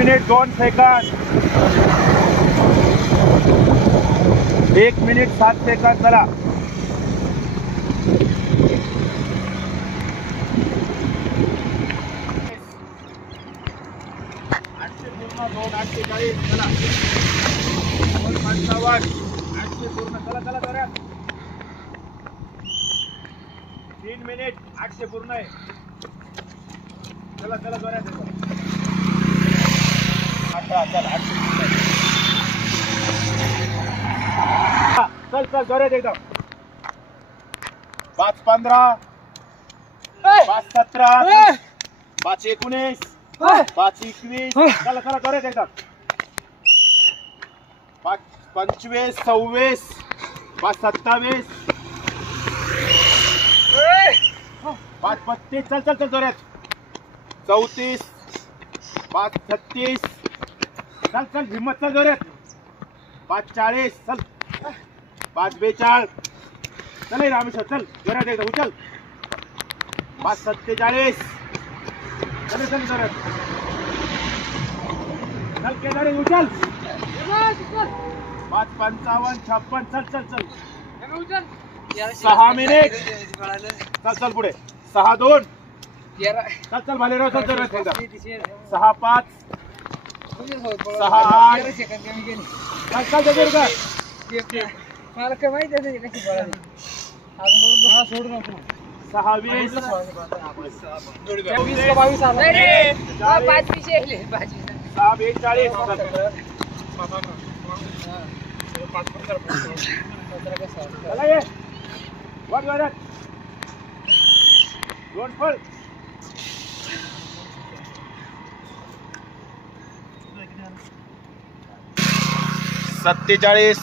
Minute 2 second, 1 minute 7 second. चला 800 पूर्ण, 2 840. चला 255, 800 पूर्ण. चला चला करा. 3 मिनिट 800 पूर्ण आहे. चला चला जोरात येतो. 18. चल 800 पूर्ण आहे. चल चल जोरात एकदम. 5-15, 5-17, 5-19, 5-21. चला चला जोरात एकदम. 5-25, 26, 5-27, 5-32. चल चल चल जोरात. 34, 5-36. चल चल हिम्मत. चल जोरात. 5-40. चल 5-42. चल रामेश्वर. चल जोरात एकदा उचल. 5-47. चल चल जोरात. चल केदारी उचल. 5-55, 56. चल चल चल. 6 मिनिट. चल चल पुढे. 6-2. चल चल भालेराव. चल जोरात एकदा. 6-5, 6-8. चल चल जरूर का. मला काय माहिती आहे कशी पळाली. हा सोडू नको. 6-20, 22 आला. 5 पिशे भाजी. 6-42. चला ये वर जोरात. 2 फळ. 47,